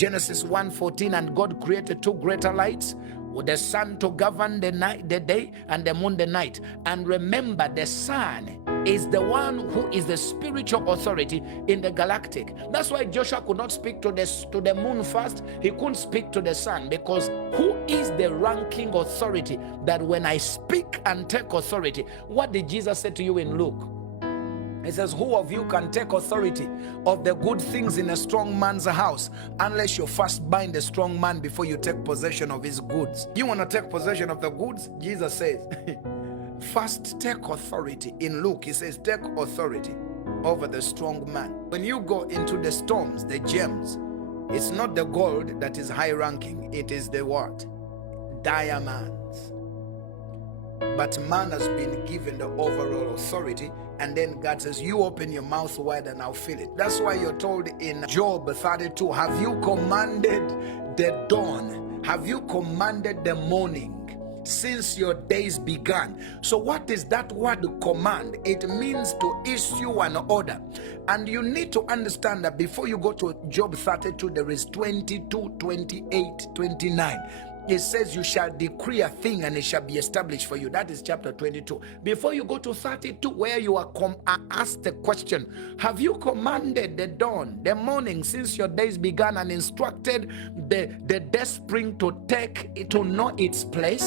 Genesis 1:14, and God created two greater lights, with the sun to govern the night, the day, and the moon the night. And remember, the sun is the one who is the spiritual authority in the galactic. That's why Joshua could not speak to the moon first. He couldn't speak to the sun, because who is the ranking authority that when I speak and take authority? What did Jesus say to you in Luke? He says, who of you can take authority of the good things in a strong man's house, unless you first bind the strong man before you take possession of his goods? You want to take possession of the goods? Jesus says, first take authority. In Luke, he says, take authority over the strong man. When you go into the storms, the gems, it's not the gold that is high ranking. It is the what? Diamonds. But man has been given the overall authority, and then God says, you open your mouth wide and I'll fill it. That's why you're told in Job 32, have you commanded the dawn? Have you commanded the morning since your days began? So what is that word command? It means to issue an order. And you need to understand that before you go to Job 32, there is 22, 28, 29. It says you shall decree a thing and it shall be established for you. That is chapter 22. Before you go to 32, where you are asked the question, have you commanded the dawn, the morning, since your days began, and instructed the day spring to know its place?